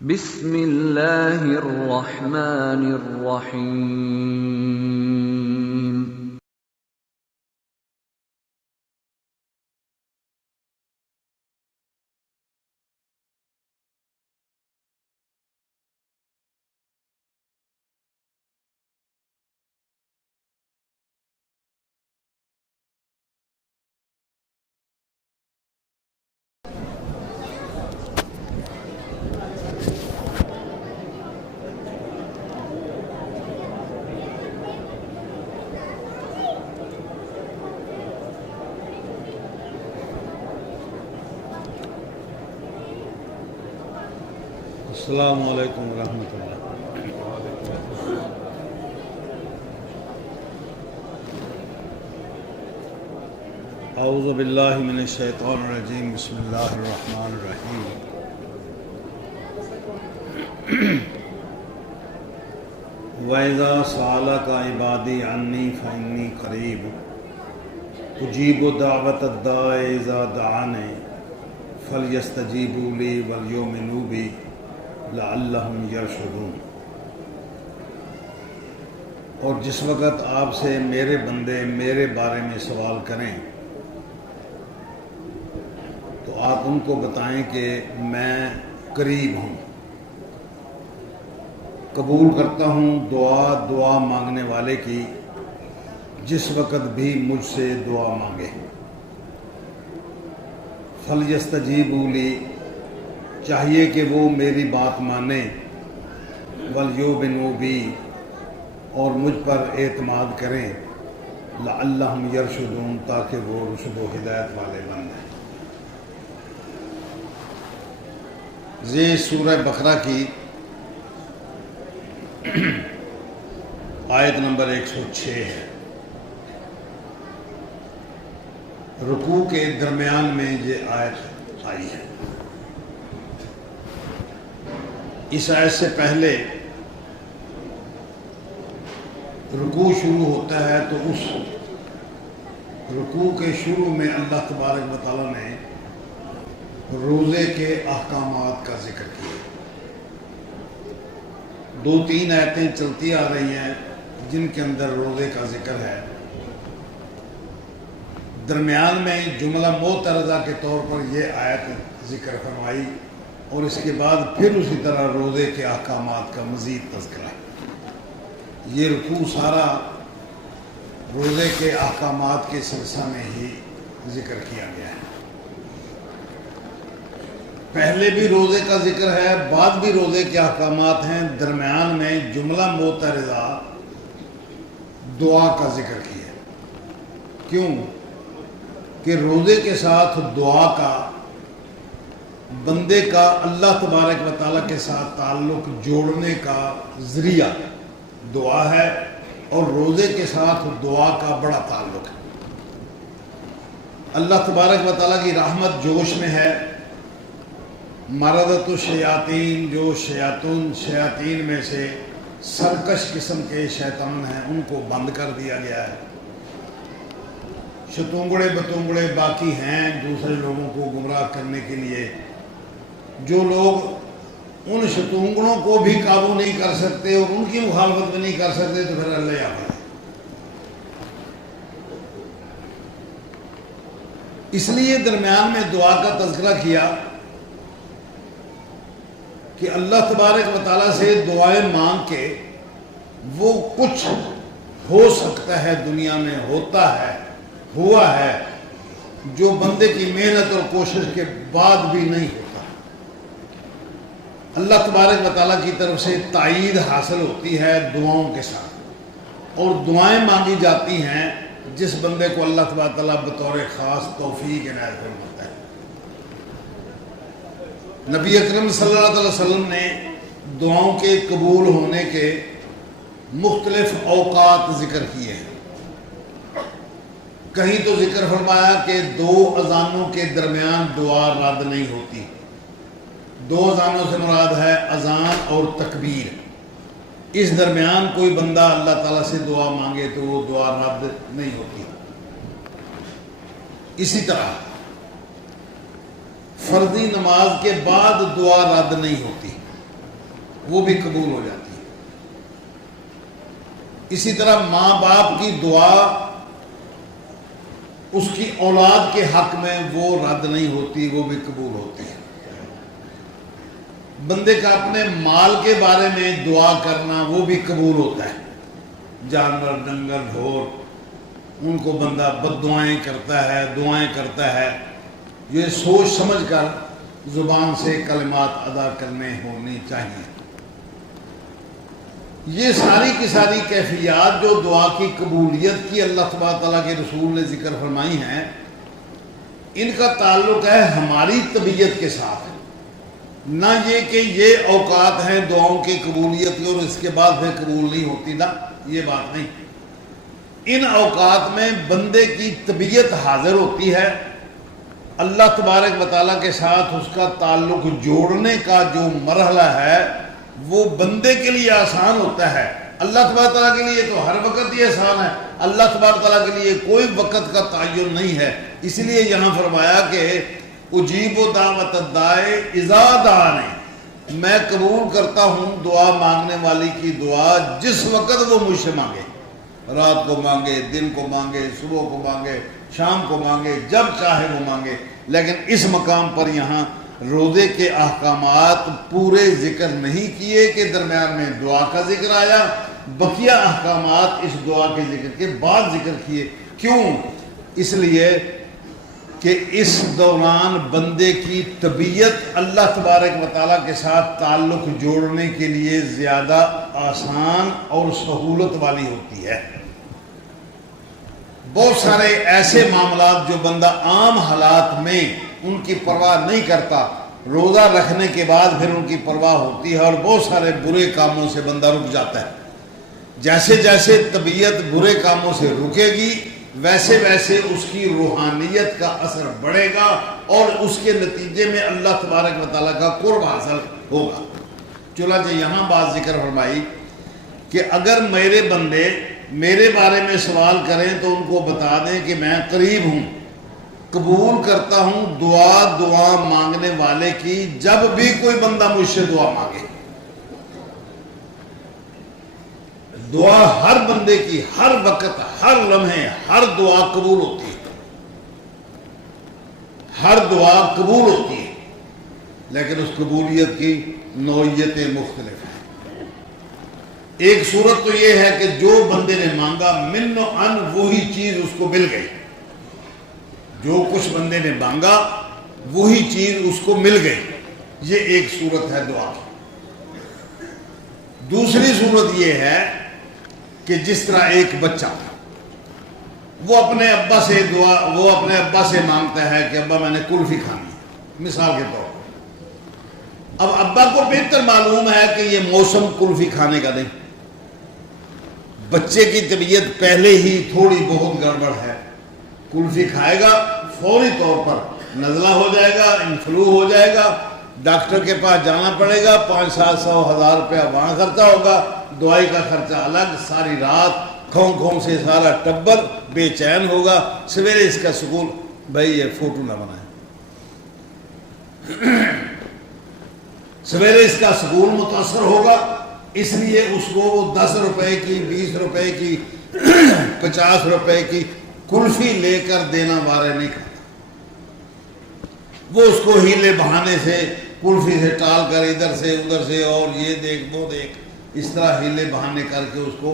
بسم اللہ الرحمن الرحیم۔ السلام علیکم ورحمۃ اللہ۔ اعوذ باللہ من الشیطان الرجیم، بسم اللہ الرحمن الرحیم۔ وَإِذَا سَأَلَكَ عِبَادِي عَنِّي فَإِنِّي قَرِيبٌ أُجِيبُ دَعْوَةَ الدَّاعِ إِذَا دَعَانِ فَلْيَسْتَجِيبُوا لِي وَلْيُؤْمِنُوا بِي لعلہم یرشدون۔ اور جس وقت آپ سے میرے بندے میرے بارے میں سوال کریں تو آپ ان کو بتائیں کہ میں قریب ہوں، قبول کرتا ہوں دعا مانگنے والے کی جس وقت بھی مجھ سے دعا مانگے۔ فَلْيَسْتَجِيبُوا لِي، چاہیے کہ وہ میری بات مانیں، وَلْيُؤْمِنُوا بِي، اور مجھ پر اعتماد کریں، لعلہم یرشدون، تاکہ وہ رشد و ہدایت والے بن جائیں۔ یہ سورہ بقرہ کی آیت نمبر 106 ہے۔ رکوع کے درمیان میں یہ آیت آئی ہے۔ اس آیت سے پہلے رکوع شروع ہوتا ہے تو اس رکوع کے شروع میں اللہ تبارک و تعالیٰ نے روزے کے احکامات کا ذکر کیا۔ 2-3 آیتیں چلتی آ رہی ہیں جن کے اندر روزے کا ذکر ہے۔ درمیان میں جملہ معترضہ کے طور پر یہ آیت ذکر فرمائی، اور اس کے بعد پھر اسی طرح روزے کے احکامات کا مزید تذکرہ۔ یہ رکوع سارا روزے کے احکامات کے سلسلہ میں ہی ذکر کیا گیا ہے۔ پہلے بھی روزے کا ذکر ہے، بعد بھی روزے کے احکامات ہیں، درمیان میں جملہ معترضہ دعا کا ذکر کیا۔ کیوں کہ روزے کے ساتھ دعا کا، بندے کا اللہ تبارک و تعالیٰ کے ساتھ تعلق جوڑنے کا ذریعہ دعا ہے، اور روزے کے ساتھ دعا کا بڑا تعلق ہے۔ اللہ تبارک و تعالیٰ کی رحمت جوش میں ہے۔ مردۃ الشیاطین، جو شیاطین میں سے سرکش قسم کے شیطان ہیں، ان کو بند کر دیا گیا ہے۔ شتونگڑے بتونگڑے باقی ہیں دوسرے لوگوں کو گمراہ کرنے کے لیے۔ جو لوگ ان شتونگڑوں کو بھی قابو نہیں کر سکتے اور ان کی مخالفت بھی نہیں کر سکتے تو پھر اللہ یا بھائی۔ اس لیے درمیان میں دعا کا تذکرہ کیا کہ اللہ تبارک و تعالیٰ سے دعائیں مانگ کے وہ کچھ ہو سکتا ہے دنیا میں، ہوتا ہے، ہوا ہے، جو بندے کی محنت اور کوشش کے بعد بھی نہیں ہوتا۔ اللہ تبارک و تعالیٰ کی طرف سے تائید حاصل ہوتی ہے دعاؤں کے ساتھ، اور دعائیں مانگی جاتی ہیں جس بندے کو اللہ تبارک و تعالیٰ بطور خاص توفیق عنایت فرماتا ہے۔ نبی اکرم صلی اللہ علیہ وسلم نے دعاؤں کے قبول ہونے کے مختلف اوقات ذکر کیے ہیں۔ کہیں تو ذکر فرمایا کہ 2 اذانوں کے درمیان دعا رد نہیں ہوتی۔ 2 اذانوں سے مراد ہے اذان اور تکبیر۔ اس درمیان کوئی بندہ اللہ تعالیٰ سے دعا مانگے تو وہ دعا رد نہیں ہوتی۔ اسی طرح فرضی نماز کے بعد دعا رد نہیں ہوتی۔ وہ بھی قبول ہو جاتی ہے۔ اسی طرح ماں باپ کی دعا اس کی اولاد کے حق میں وہ رد نہیں ہوتی، وہ بھی قبول ہوتی ہے۔ بندے کا اپنے مال کے بارے میں دعا کرنا وہ بھی قبول ہوتا ہے۔ جانور، ڈنگر، ڈھور، ان کو بندہ بد دعائیں کرتا ہے، دعائیں کرتا ہے، یہ سوچ سمجھ کر زبان سے کلمات ادا کرنے ہونی چاہیے۔ یہ ساری کی ساری کیفیات جو دعا کی قبولیت کی اللہ تبارک تعالیٰ کے رسول نے ذکر فرمائی ہیں، ان کا تعلق ہے ہماری طبیعت کے ساتھ، نہ یہ کہ یہ اوقات ہیں دعاؤں کی قبولیت کی اور اس کے بعد پھر قبول نہیں ہوتی، نہ، یہ بات نہیں۔ ان اوقات میں بندے کی طبیعت حاضر ہوتی ہے، اللہ تبارک و تعالیٰ کے ساتھ اس کا تعلق جوڑنے کا جو مرحلہ ہے وہ بندے کے لیے آسان ہوتا ہے۔ اللہ تبارک تعالیٰ کے لیے تو ہر وقت ہی آسان ہے، اللہ تبارک تعالیٰ کے لیے کوئی وقت کا تعین نہیں ہے۔ اس لیے یہاں فرمایا کہ اجیب دعوت الداعی اذا دعانی، میں قبول کرتا ہوں دعا مانگنے والی کی دعا جس وقت وہ مجھ سے مانگے، رات کو مانگے، دن کو مانگے، صبح کو مانگے، شام کو مانگے، جب چاہے وہ مانگے۔ لیکن اس مقام پر یہاں روزے کے احکامات پورے ذکر نہیں کیے کہ درمیان میں دعا کا ذکر آیا، بقیہ احکامات اس دعا کے ذکر کے بعد ذکر کیے۔ کیوں؟ اس لیے کہ اس دوران بندے کی طبیعت اللہ تبارک و تعالیٰ کے ساتھ تعلق جوڑنے کے لیے زیادہ آسان اور سہولت والی ہوتی ہے۔ بہت سارے ایسے معاملات جو بندہ عام حالات میں ان کی پرواہ نہیں کرتا، روزہ رکھنے کے بعد پھر ان کی پرواہ ہوتی ہے، اور بہت سارے برے کاموں سے بندہ رک جاتا ہے۔ جیسے جیسے طبیعت برے کاموں سے رکے گی ویسے ویسے اس کی روحانیت کا اثر بڑھے گا اور اس کے نتیجے میں اللہ تبارک و تعالیٰ کا قرب حاصل ہوگا۔ چنانچہ یہاں بات ذکر فرمائی کہ اگر میرے بندے میرے بارے میں سوال کریں تو ان کو بتا دیں کہ میں قریب ہوں، قبول کرتا ہوں دعا مانگنے والے کی جب بھی کوئی بندہ مجھ سے دعا مانگے۔ دعا ہر بندے کی ہر وقت، ہر لمحے، ہر دعا قبول ہوتی ہے، ہر دعا قبول ہوتی ہے، لیکن اس قبولیت کی نوعیتیں مختلف ہیں۔ ایک صورت تو یہ ہے کہ جو بندے نے مانگا من و ان وہی چیز اس کو مل گئی، جو کچھ بندے نے مانگا وہی چیز اس کو مل گئی، یہ ایک صورت ہے دعا کی۔ دوسری صورت یہ ہے کہ جس طرح ایک بچہ وہ اپنے ابا سے مانگتا ہے کہ ابا میں نے کلفی کھانی ہے، مثال کے طور پر۔ اب ابا کو بہتر معلوم ہے کہ یہ موسم کلفی کھانے کا نہیں، بچے کی طبیعت پہلے ہی تھوڑی بہت گڑبڑ ہے، کلفی کھائے گا فوری طور پر نزلہ ہو جائے گا، انفلو ہو جائے گا، ڈاکٹر کے پاس جانا پڑے گا، 500-700 روپیہ وہاں خرچہ ہوگا، دوائی کا خرچہ الگ، ساری رات کھوں سے سارا ٹبر بے چین ہوگا، سویرے اس کا سکول، بھائی یہ فوٹو نہ بنائیں، سویرے اس کا سکول متاثر ہوگا، اس لیے اس کو وہ 10 روپے کی، 20 روپے کی، 50 روپے کی کلفی لے کر دینا وارے نہیں کرتا۔ وہ اس کو ہیلے بہانے سے کلفی سے ٹال کر ادھر سے ادھر سے اور یہ دیکھ وہ دیکھ، اس طرح ہیلے بہانے کر کے اس کو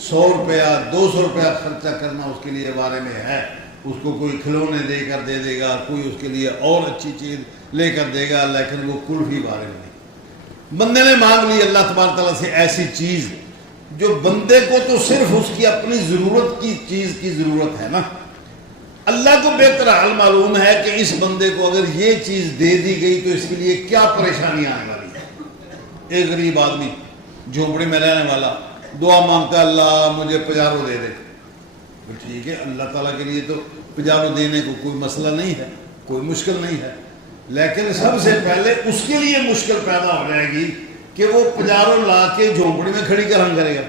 100 روپیہ 200 روپیہ خرچہ کرنا اس کے لیے بارے میں ہے۔ اس کو کوئی کھلونے دے کر دے دے گا، کوئی اس کے لیے اور اچھی چیز لے کر دے گا، لیکن وہ کلفی بارے میں نہیں۔ بندے نے مانگ لی اللہ تبارک تعالیٰ سے ایسی چیز جو بندے کو تو صرف اس کی اپنی ضرورت کی چیز کی ضرورت ہے نا، اللہ کو بہتر حال معلوم ہے کہ اس بندے کو اگر یہ چیز دے دی گئی تو اس کے لیے کیا پریشانی آنے والی ہے۔ ایک غریب آدمی جھونپڑی میں رہنے والا دعا مانگتا ہے اللہ مجھے پجارو دے دے، ٹھیک ہے، اللہ تعالیٰ کے لیے تو پجارو دینے کو کوئی مسئلہ نہیں ہے، کوئی مشکل نہیں ہے، لیکن سب سے پہلے اس کے لیے مشکل پیدا ہو جائے گی کہ وہ پجارو لا کے جھونپڑی میں کھڑی کر ہم کرے گا۔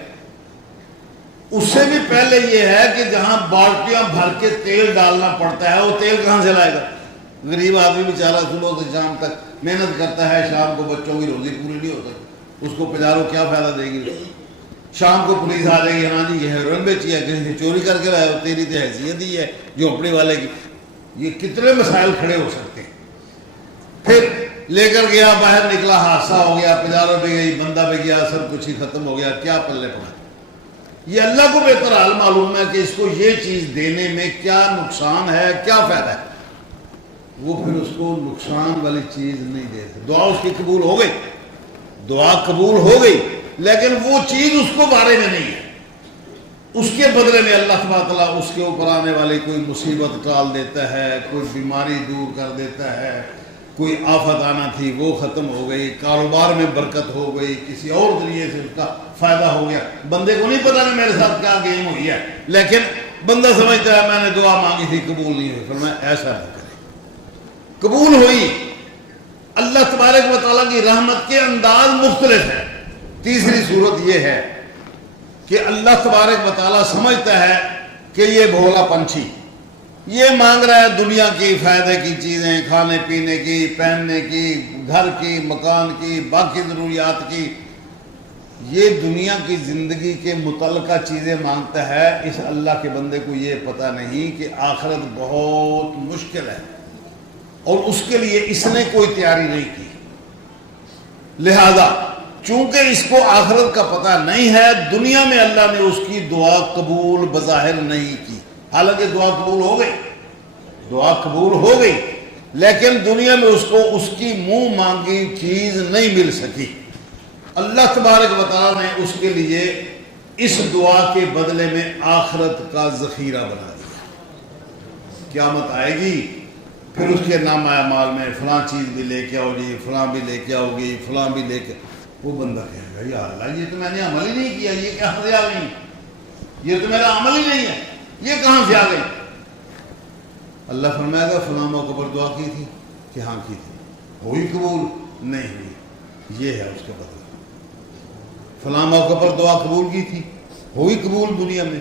اس سے بھی پہلے یہ ہے کہ جہاں بالٹیاں بھر کے تیل ڈالنا پڑتا ہے وہ تیل کہاں سے لائے گا؟ غریب آدمی بیچارہ صبح سے شام تک محنت کرتا ہے، شام کو بچوں کی روزی پوری نہیں ہو سکتی، اس کو پجارو کیا فائدہ دے گی؟ شام کو پولیس آ جائے گی، ہاں جی یہ ہیروئن بیچی ہے، کہیں سے چوری کر کے لائے ہو، تیری تو حیثیت ہی ہے جھونپڑی والے کی۔ یہ کتنے مسائل کھڑے ہو سکتے ہیں۔ پھر لے کر گیا، باہر نکلا، حادثہ ہو گیا، پجارو بھی گئی، بندہ بھی گیا، سب کچھ ہی ختم ہو گیا، کیا پلے پڑا؟ یہ اللہ کو بہتر حال معلوم ہے کہ اس کو یہ چیز دینے میں کیا نقصان ہے، کیا فائدہ ہے۔ وہ پھر اس کو نقصان والی چیز نہیں دیتے۔ دعا اس کی قبول ہو گئی، دعا قبول ہو گئی، لیکن وہ چیز اس کو بارے میں نہیں ہے۔ اس کے بدلے میں اللہ تبارک تعالیٰ اس کے اوپر آنے والی کوئی مصیبت ٹال دیتا ہے، کوئی بیماری دور کر دیتا ہے، کوئی آفت آنا تھی وہ ختم ہو گئی، کاروبار میں برکت ہو گئی، کسی اور ذریعے سے اس کا فائدہ ہو گیا۔ بندے کو نہیں پتا کہ میرے ساتھ کیا گیم ہوئی ہے، لیکن بندہ سمجھتا ہے میں نے دعا مانگی تھی قبول نہیں ہوئی۔ فرمایا ایسا نہ کرے، قبول ہوئی۔ اللہ تبارک و تعالیٰ کی رحمت کے انداز مختلف ہے۔ تیسری صورت یہ ہے کہ اللہ تبارک و تعالیٰ سمجھتا ہے کہ یہ بھولا پنچھی یہ مانگ رہا ہے دنیا کی فائدے کی چیزیں، کھانے پینے کی، پہننے کی، گھر کی، مکان کی، باقی ضروریات کی، یہ دنیا کی زندگی کے متعلقہ چیزیں مانگتا ہے۔ اس اللہ کے بندے کو یہ پتہ نہیں کہ آخرت بہت مشکل ہے اور اس کے لیے اس نے کوئی تیاری نہیں کی۔ لہذا چونکہ اس کو آخرت کا پتہ نہیں ہے، دنیا میں اللہ نے اس کی دعا قبول بظاہر نہیں کی، حالانکہ دعا قبول ہو گئی، دعا قبول ہو گئی، لیکن دنیا میں اس کو اس کی منہ مانگی چیز نہیں مل سکی۔ اللہ تبارک و تعالیٰ نے اس کے لیے اس دعا کے بدلے میں آخرت کا ذخیرہ بنا دیا۔ قیامت آئے گی، پھر اس کے نامہ اعمال میں فلاں چیز بھی لے کے آؤ جی، فلاں بھی لے کے آؤ گی، فلاں بھی لے کے۔ وہ بندہ کہے گا یا اللہ یہ تو میں نے عمل ہی نہیں کیا، یہ کہاں سے آ گئی؟ یہ تو میرا عمل ہی نہیں ہے، یہ کہاں سے آ گئی؟ اللہ فرمائے گا فلاں موقع پر دعا کی تھی کہ ہاں کی تھی، ہوئی قبول نہیں ہوئی، یہ ہے اس کا بدلہ۔ فلاں موقع پر دعا قبول کی تھی، ہوئی قبول دنیا میں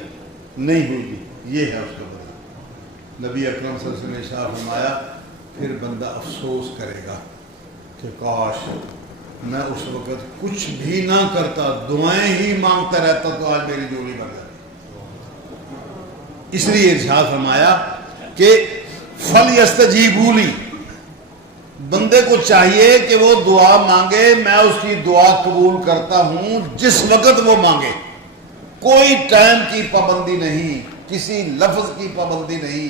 نہیں ہوئی، یہ ہے اس کا بدلہ۔ نبی اکرم صلی اللہ علیہ وسلم نے ارشاد فرمایا پھر بندہ افسوس کرے گا کہ کاش میں اس وقت کچھ بھی نہ کرتا، دعائیں ہی مانگتا رہتا تو آج میری جوڑی بن جاتی۔ اس لیے ارشاد فرمایا کہ فَلْيَسْتَجِيبُوا لِي، بندے کو چاہیے کہ وہ دعا مانگے، میں اس کی دعا قبول کرتا ہوں جس وقت وہ مانگے، کوئی ٹائم کی پابندی نہیں، کسی لفظ کی پابندی نہیں،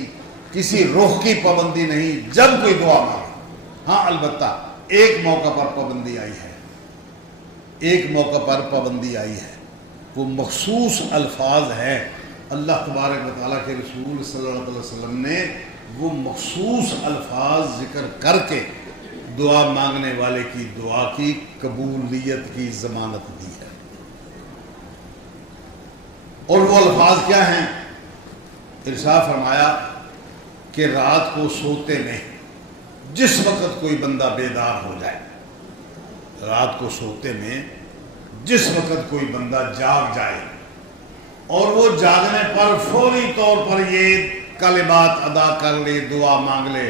کسی رخ کی پابندی نہیں، جب کوئی دعا مانگے۔ ہاں البتہ ایک موقع پر پابندی آئی ہے، ایک موقع پر پابندی آئی ہے، وہ مخصوص الفاظ ہیں۔ اللہ تبارک و تعالیٰ کے رسول صلی اللہ علیہ وسلم نے وہ مخصوص الفاظ ذکر کر کے دعا مانگنے والے کی دعا کی قبولیت کی ضمانت دی ہے۔ اور وہ الفاظ کیا ہیں؟ ارشاد فرمایا کہ رات کو سوتے میں جس وقت کوئی بندہ بیدار ہو جائے، رات کو سوتے میں جس وقت کوئی بندہ جاگ جائے اور وہ جاگنے پر فوری طور پر یہ کلمات ادا کر لے، دعا مانگ لے،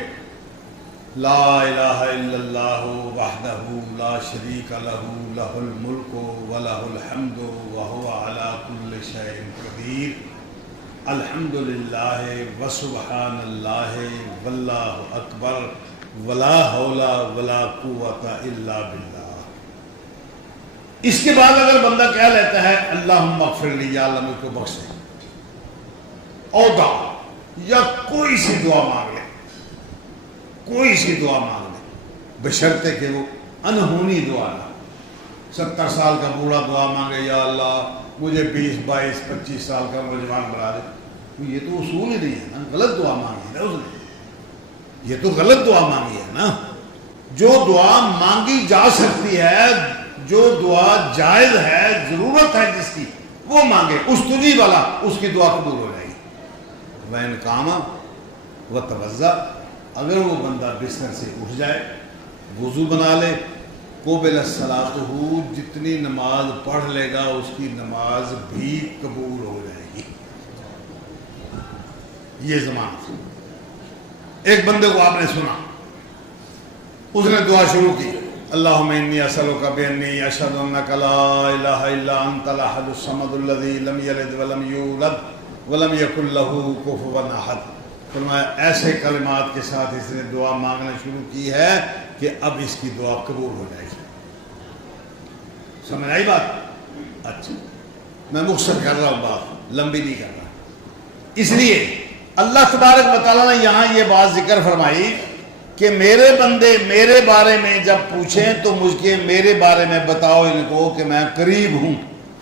لا الہ الا اللہ وحدہ لا شریک لہ لہ الملک ولہ الحمد وہو علی کل شیء قدیر، الحمد للہ وسبحان اللہ واللہ اکبر ولا حول ولا قوت الا باللہ۔ اس کے بعد اگر بندہ کہہ لیتا ہے اللہم اغفر لی، یا اللہ مجھ کو بخش دے، اور دعا یا کوئی سی دعا مانگ لے، کوئی سی دعا مانگ لے، بشرطے کہ وہ انہونی دعا نہ، 70 سال کا بوڑھا دعا مانگے یا اللہ مجھے 20 22 25 سال کا نوجوان بنا دے، یہ تو اصول ہی نہیں ہے نا، غلط دعا مانگی ہے اس نے، یہ تو غلط دعا مانگی ہے نا۔ جو دعا مانگی جا سکتی ہے، جو دعا جائز ہے، ضرورت ہے جس کی، وہ مانگے، استجیب والا، اس کی دعا قبول ہو جائے گی۔ وَإِنْ قَامَ وَتَوَضَّأَ، اگر وہ بندہ بستر سے اٹھ جائے، وضو بنا لے، قُبِلَتْ صَلَاتُهُ، جتنی نماز پڑھ لے گا اس کی نماز بھی قبول ہو جائے گی۔ یہ ضمانت۔ ایک بندے کو آپ نے سنا، اس نے دعا شروع کی، اللہم انی اسألک بانی اشہد انک لا الہ الا انت الاحد الصمد الذی لم یلد ولم یولد ولم یکن لہ کفوا احد. فرمایا ایسے کلمات کے ساتھ اس نے دعا مانگنا شروع کی ہے کہ اب اس کی دعا قبول ہو جائے گی. سمجھ آئی بات؟ اچھا میں مختصر کر رہا ہوں، بات لمبی نہیں کر رہا. اس لیے اللہ تبارک و تعالیٰ نے یہاں یہ بات ذکر فرمائی کہ میرے بندے میرے بارے میں جب پوچھیں تو مجھ کے میرے بارے میں بتاؤ ان کو کہ میں قریب ہوں،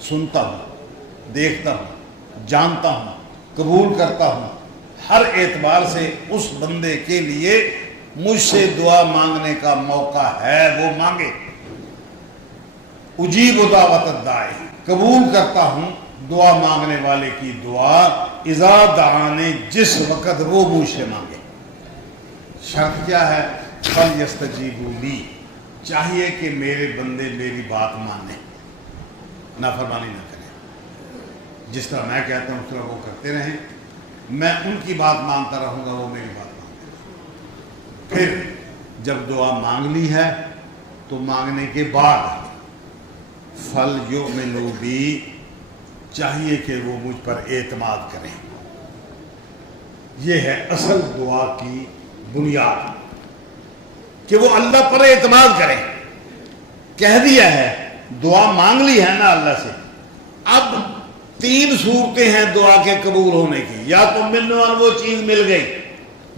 سنتا ہوں، دیکھتا ہوں، جانتا ہوں، قبول کرتا ہوں. ہر اعتبار سے اس بندے کے لیے مجھ سے دعا مانگنے کا موقع ہے، وہ مانگے. اجیب دعوت الداعی، قبول کرتا ہوں دعا مانگنے والے کی دعا، اذا دعانے، جس وقت وہ مجھ سے مانگے. شرط کیا ہے؟ فَلْيَسْتَجِيبُوا لِي، چاہیے کہ میرے بندے میری بات مانیں، نافرمانی نہ کریں. جس طرح میں کہتا ہوں اس طرح وہ کرتے رہیں، میں ان کی بات مانتا رہوں گا، وہ میری بات مانتے رہیں. پھر جب دعا مانگ لی ہے تو مانگنے کے بعد فَلْيُؤْمِنُوا بِي، چاہیے کہ وہ مجھ پر اعتماد کریں. یہ ہے اصل دعا کی بنیاد، کہ وہ اللہ پر اعتماد کریں. کہہ دیا ہے، دعا مانگ لی ہے نا اللہ سے. اب 3 صورتیں ہیں دعا کے قبول ہونے کی، یا تو ملنے والی وہ چیز مل گئی،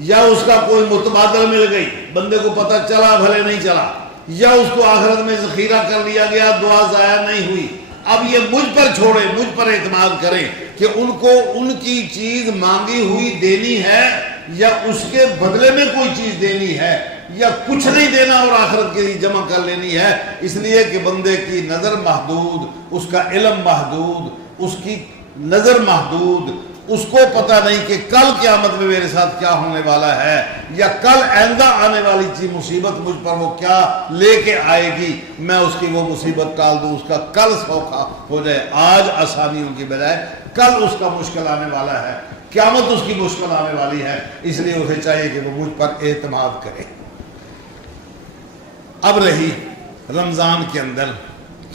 یا اس کا کوئی متبادل مل گئی، بندے کو پتہ چلا بھلے نہیں چلا، یا اس کو آخرت میں ذخیرہ کر لیا گیا، دعا ضائع نہیں ہوئی. اب یہ مجھ پر چھوڑے، مجھ پر اعتماد کریں کہ ان کو ان کی چیز مانگی ہوئی دینی ہے، یا اس کے بدلے میں کوئی چیز دینی ہے، یا کچھ نہیں دینا اور آخرت کے لیے جمع کر لینی ہے. اس لیے کہ بندے کی نظر محدود، اس کا علم محدود، اس کی نظر محدود، اس کو پتہ نہیں کہ کل قیامت میں میرے ساتھ کیا ہونے والا ہے، یا کل آئندہ آنے والی چیز مصیبت مجھ پر وہ کیا لے کے آئے گی. میں اس کی وہ مصیبت ٹال دوں، اس کا کل سوکھا ہو جائے. آج آسانیوں کی بجائے کل اس کا مشکل آنے والا ہے، قیامت اس کی مشکل آنے والی ہے. اس لیے اسے چاہیے کہ وہ مجھ پر اعتماد کرے. اب رہی رمضان کے اندر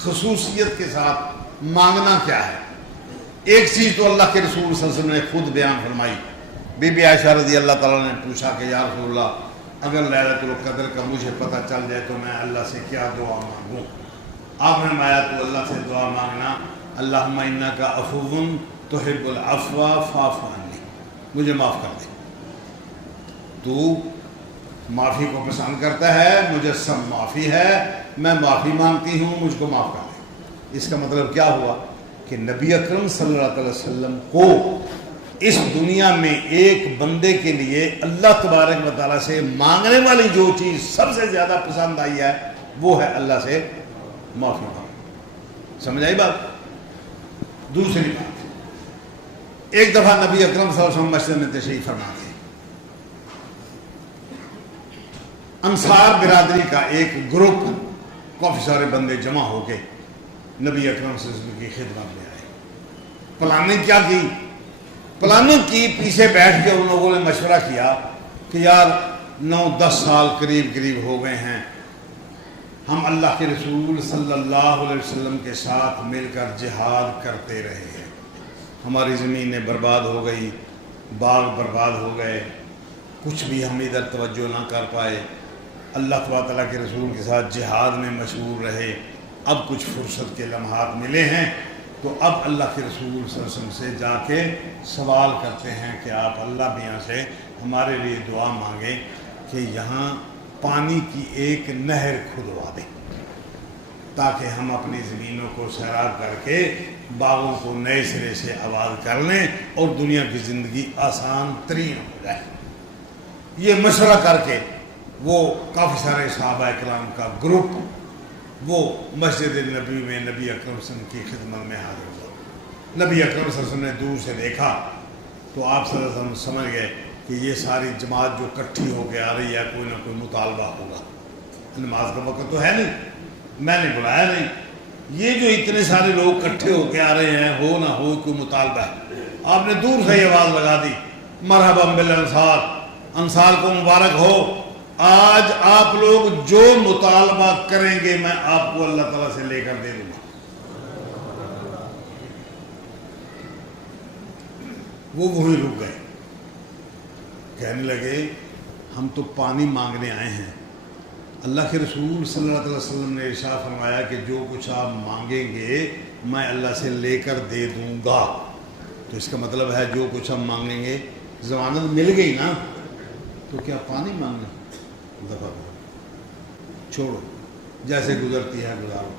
خصوصیت کے ساتھ مانگنا کیا ہے. ایک چیز تو اللہ کے رسول صلی اللہ علیہ وسلم نے خود بیان فرمائی. بی بی عائشہ رضی اللہ تعالیٰ نے پوچھا کہ یا رسول اللہ، اگر لیلۃ القدر کا مجھے پتہ چل جائے تو میں اللہ سے کیا دعا مانگوں؟ آپ نے فرمایا تو اللہ سے دعا مانگنا، اللہم انک عفو تحب العفو فاعف عنی، مجھے معاف کر دے، تو معافی کو پسند کرتا ہے، مجسم معافی ہے، میں معافی مانگتی ہوں، مجھ کو معاف کر دے. اس کا مطلب کیا ہوا کہ نبی اکرم صلی اللہ علیہ وسلم کو اس دنیا میں ایک بندے کے لیے اللہ تبارک و تعالیٰ سے مانگنے والی جو چیز سب سے زیادہ پسند آئی ہے وہ ہے اللہ سے معافی مانگنا. سمجھ آئی بات؟ دوسری بات، ایک دفعہ نبی اکرم صلی اللہ علیہ وسلم مسجد میں تشریف فرما تھے. انصار برادری کا ایک گروپ، کافی سارے بندے جمع ہو کے نبی اکرم صلی اللہ علیہ وسلم کی خدمت میں آئے. پلاننگ کیا کی؟ پلاننگ کی، پیچھے بیٹھ کے ان لوگوں نے مشورہ کیا کہ یار 9-10 سال قریب ہو گئے ہیں، ہم اللہ کے رسول صلی اللہ علیہ وسلم کے ساتھ مل کر جہاد کرتے رہے ہیں، ہماری زمینیں برباد ہو گئی، باغ برباد ہو گئے، کچھ بھی ہم ادھر توجہ نہ کر پائے، اللہ تعالیٰ کے رسول کے ساتھ جہاد میں مشغول رہے. اب کچھ فرصت کے لمحات ملے ہیں تو اب اللہ کے رسول صلی اللہ علیہ وسلم سے جا کے سوال کرتے ہیں کہ آپ اللہ میاں سے ہمارے لیے دعا مانگیں کہ یہاں پانی کی ایک نہر کھدوا دیں تاکہ ہم اپنی زمینوں کو سیراب کر کے باغوں کو نئے سرے سے آباد کر لیں اور دنیا کی زندگی آسان ترین ہو جائے. یہ مشورہ کر کے وہ کافی سارے صحابہ کرام کا گروپ وہ مسجد نبی میں نبی اکرم صلی اللہ علیہ وسلم کی خدمت میں حاضر ہوا. نبی اکرم صلی اللہ علیہ وسلم نے دور سے دیکھا تو آپ صلی اللہ علیہ وسلم سمجھ گئے کہ یہ ساری جماعت جو کٹھی ہو کے آ رہی ہے کوئی نہ کوئی مطالبہ ہوگا. نماز کا وقت تو ہے نہیں، میں نے بلایا نہیں، یہ جو اتنے سارے لوگ کٹھے ہو کے آ رہے ہیں ہو نہ ہو کوئی مطالبہ ہے. آپ نے دور سے یہ آواز لگا دی، مرحبا بالانصار، انصار کو مبارک ہو، آج آپ لوگ جو مطالبہ کریں گے میں آپ کو اللہ تعالیٰ سے لے کر دے دوں گا. وہ وہیں رک گئے. کہنے لگے ہم تو پانی مانگنے آئے ہیں. اللہ کے رسول صلی اللہ علیہ وسلم نے ارشاد فرمایا کہ جو کچھ آپ مانگیں گے میں اللہ سے لے کر دے دوں گا. تو اس کا مطلب ہے جو کچھ ہم مانگیں گے ضمانت مل گئی نا. تو کیا پانی مانگنا دفعہ چھوڑو, جیسے گزرتی ہے گزارو.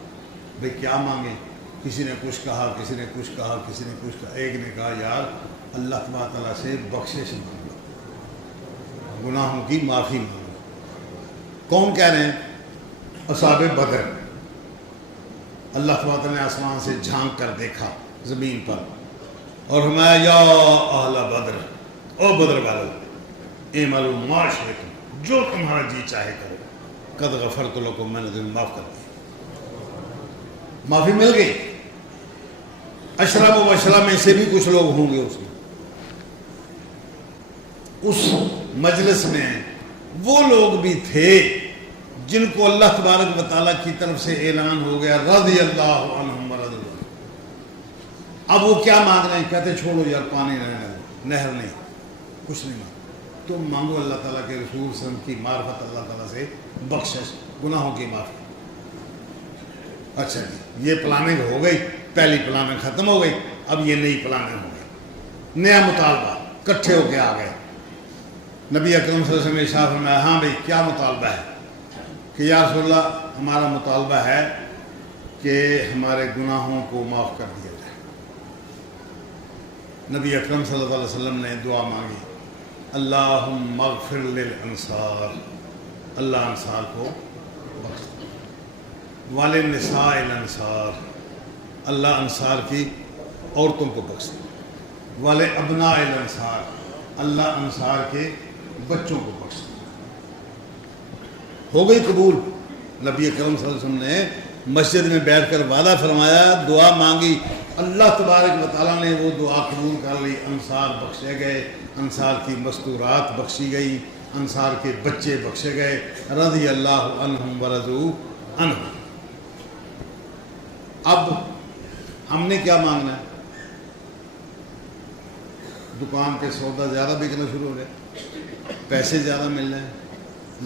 بھئی کیا مانگیں؟ کسی نے کچھ کہا, کسی نے کچھ کہا, کسی نے کچھ کہا. ایک نے کہا یار اللہ تبارک تعالیٰ سے بخشش مانگو, گناہوں کی معافی مانگو. کون کہہ رہے ہیں؟ اصحاب بدر. اللہ تبارک تعالیٰ نے آسمان سے جھانک کر دیکھا زمین پر اور فرمایا یا اہل بدر, او بدر والو, اعملوا ما شئتم, جو تمہارا جی چاہے کرو, قد غفرت لکم, میں نے تمہیں معاف کر دیا. معافی مل گئی. اشرا مبشرہ میں سے بھی کچھ لوگ ہوں گے اس مجلس میں. وہ لوگ بھی تھے جن کو اللہ تبارک و تعالیٰ کی طرف سے اعلان ہو گیا رضی اللہ عنہم ورضوا عنہ. اب وہ کیا مانگ رہے ہیں؟ کہتے چھوڑو یار پانی رہنے دو, نہر نہیں, کچھ نہیں مانگ. تم مانگو اللہ تعالیٰ کے رسول صلی اللہ علیہ وسلم کی معرفت, اللہ تعالیٰ سے بخشش, گناہوں کی معافی. اچھا جی, یہ پلاننگ ہو گئی, پہلی پلاننگ ختم ہو گئی. اب یہ نئی پلاننگ ہو گئی, نیا مطالبہ. کٹھے ہو کے آ گئے. نبی اکرم صلی اللہ علیہ وسلم نے ارشاد فرمایا ہاں بھئی کیا مطالبہ ہے؟ کہ یا رسول اللہ ہمارا مطالبہ ہے کہ ہمارے گناہوں کو معاف کر دیا جائے. نبی اکرم صلی اللہ علیہ وسلم نے دعا مانگی اللہم اغفر للانصار, اللہ انصار کو بخش دے. وللنساء الانصار, اللہ انصار کی عورتوں کو بخش دے. ولابناء الانصار, اللہ انصار کے بچوں کو بخش دے. ہو گئی قبول. نبی اکرم صلی اللہ علیہ وسلم نے مسجد میں بیٹھ کر وعدہ فرمایا, دعا مانگی, اللہ تبارک و تعالیٰ نے وہ دعا قبول کر لی. انصار بخشے گئے, انصار کی مستورات بخشی گئی, انصار کے بچے بخشے گئے. رضی اللہ عنہم ورضوا عنہ. اب ہم نے کیا مانگنا ہے؟ دکان کے سودا زیادہ بکنا شروع ہو گئے, پیسے زیادہ مل جائیں,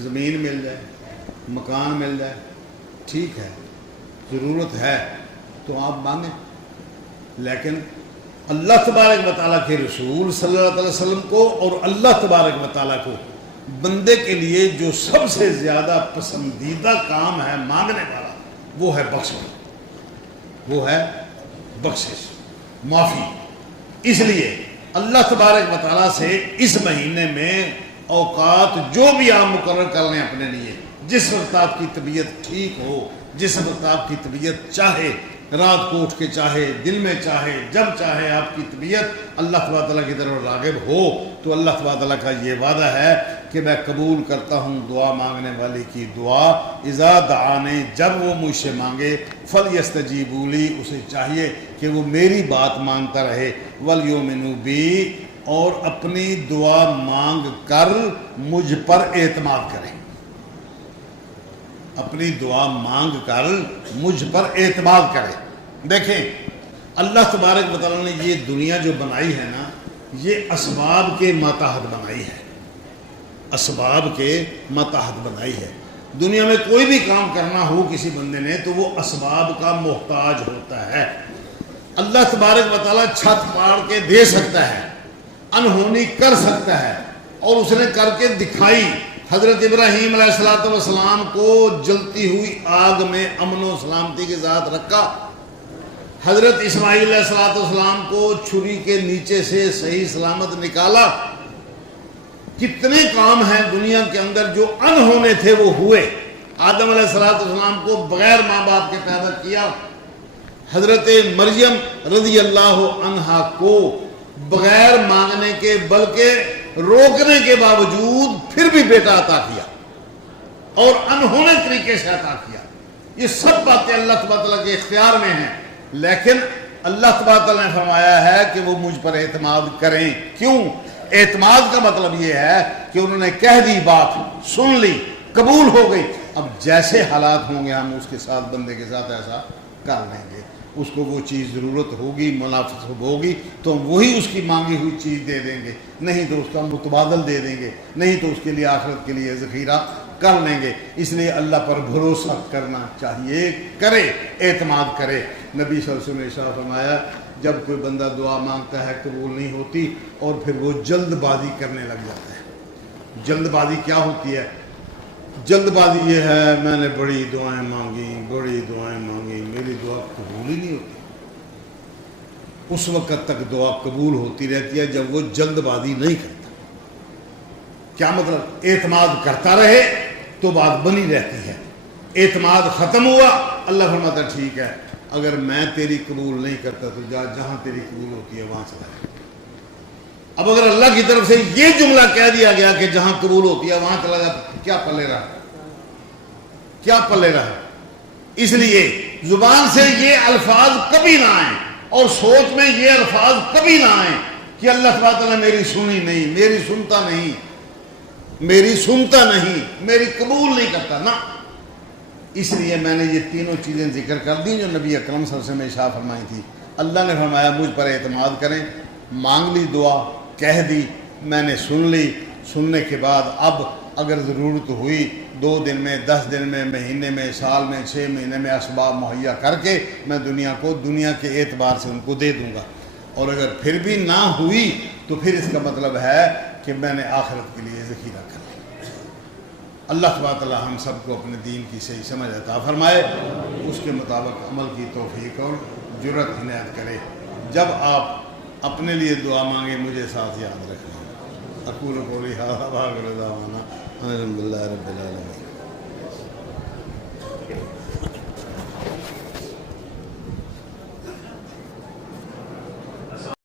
زمین مل جائے, مکان مل جائے, ٹھیک ہے, ضرورت ہے تو آپ مانگیں. لیکن اللہ تبارک و تعالیٰ کے رسول صلی اللہ علیہ وسلم کو اور اللہ تبارک و تعالیٰ کو بندے کے لیے جو سب سے زیادہ پسندیدہ کام ہے مانگنے والا, وہ ہے بخشش, وہ ہے بخشش, معافی. اس لیے اللہ تبارک و تعالیٰ سے اس مہینے میں اوقات جو بھی آپ مقرر کر لیں اپنے لیے, جس وقت آپ کی طبیعت ٹھیک ہو, جس وقت آپ کی طبیعت چاہے, رات کو اٹھ کے چاہے, دل میں چاہے, جب چاہے آپ کی طبیعت اللہ تبارک تعالیٰ کی طرف راغب ہو, تو اللہ تبارک تعالیٰ کا یہ وعدہ ہے کہ میں قبول کرتا ہوں دعا مانگنے والے کی دعا. اذا دعانی, جب وہ مجھ سے مانگے, فلیستجیبوا لی, اسے چاہیے کہ وہ میری بات مانتا رہے, ولیؤمنوا بی, اور اپنی دعا مانگ کر مجھ پر اعتماد کریں. اپنی دعا مانگ کر مجھ پر اعتماد کرے. دیکھیں اللہ تبارک و تعالیٰ نے یہ دنیا جو بنائی ہے نا, یہ اسباب کے ماتحت بنائی ہے, اسباب کے ماتحت بنائی ہے. دنیا میں کوئی بھی کام کرنا ہو کسی بندے نے تو وہ اسباب کا محتاج ہوتا ہے. اللہ تبارک و تعالیٰ چھت پاڑ کے دے سکتا ہے, انہونی کر سکتا ہے, اور اس نے کر کے دکھائی. حضرت ابراہیم علیہ السلام کو جلتی ہوئی آگ میں امن و سلامتی کے ساتھ رکھا. حضرت اسماعیل علیہ السلام کو چھری کے نیچے سے صحیح سلامت نکالا. کتنے کام ہیں دنیا کے اندر جو انہونے تھے وہ ہوئے. آدم علیہ السلام کو بغیر ماں باپ کے پیدا کیا. حضرت مریم رضی اللہ عنہا کو بغیر مانگنے کے بلکہ روکنے کے باوجود پھر بھی بیٹا عطا کیا, اور انہونے طریقے سے عطا کیا. یہ سب باتیں اللہ تبارک تعالیٰ کے اختیار میں ہیں, لیکن اللہ تبارک تعالیٰ نے فرمایا ہے کہ وہ مجھ پر اعتماد کریں. کیوں اعتماد کا مطلب یہ ہے کہ انہوں نے کہہ دی بات، سن لی، قبول ہو گئی، اب جیسے حالات ہوں گے ہم اس کے ساتھ، بندے کے ساتھ ایسا کر لیں گے۔ اس کو وہ چیز ضرورت ہوگی، منافع ہوگی تو ہم وہی اس کی مانگی ہوئی چیز دے دیں گے، نہیں تو اس کا متبادل دے دیں گے، نہیں تو اس کے لیے آخرت کے لیے ذخیرہ کر لیں گے۔ اس لیے اللہ پر بھروسہ کرنا چاہیے، کرے، اعتماد کرے۔ نبی صلی اللہ علیہ وسلم نے ارشاد فرمایا جب کوئی بندہ دعا مانگتا ہے قبول نہیں ہوتی اور پھر وہ جلد بازی کرنے لگ جاتا ہے۔ جلد بازی کیا ہوتی ہے؟ جلد بازی یہ ہے میں نے بڑی دعائیں مانگی، بڑی دعائیں مانگی، میری دعا قبول ہی نہیں ہوتی۔ اس وقت تک دعا قبول ہوتی رہتی ہے جب وہ جلد بازی نہیں کرتا۔ کیا مطلب؟ اعتماد کرتا رہے تو بات بنی رہتی ہے۔ اعتماد ختم ہوا، اللہ فرماتا ٹھیک ہے اگر میں تیری قبول نہیں کرتا تو جا، جہاں تیری قبول ہوتی ہے وہاں چلا جا۔ اب اگر اللہ کی طرف سے یہ جملہ کہہ دیا گیا کہ جہاں قبول ہوتی ہے وہاں چلا جا، کیا پلے رہا؟ کیا پلے رہا؟ اس لیے زبان سے یہ الفاظ کبھی نہ آئیں اور سوچ میں یہ الفاظ کبھی نہ آئیں کہ اللہ تعالیٰ نے میری سنی نہیں، میری سنتا نہیں، میری سنتا نہیں، میری قبول نہیں کرتا نا۔ اس لیے میں نے یہ تینوں چیزیں ذکر کر دی جو نبی اکرم صلی اللہ علیہ وسلم نے ارشاد فرمائی تھی۔ اللہ نے فرمایا مجھ پر اعتماد کریں، مانگ لی دعا، کہہ دی، میں نے سن لی، سننے کے بعد اب اگر ضرورت ہوئی 2 دن میں، 10 دن میں، مہینے میں، سال میں، 6 مہینے میں اسباب مہیا کر کے میں دنیا کو دنیا کے اعتبار سے ان کو دے دوں گا، اور اگر پھر بھی نہ ہوئی تو پھر اس کا مطلب ہے کہ میں نے آخرت کے لیے ذخیرہ کر لیا۔ اللہ تبارک تعالیٰ ہم سب کو اپنے دین کی صحیح سمجھ عطا فرمائے، اس کے مطابق عمل کی توفیق اور جرأت عنایت کرے۔ جب آپ اپنے لیے دعا مانگے مجھے ساتھ یاد رکھنا۔ اقول قولی ھذا واخر دعوانا الحمد للہ رب العالمین۔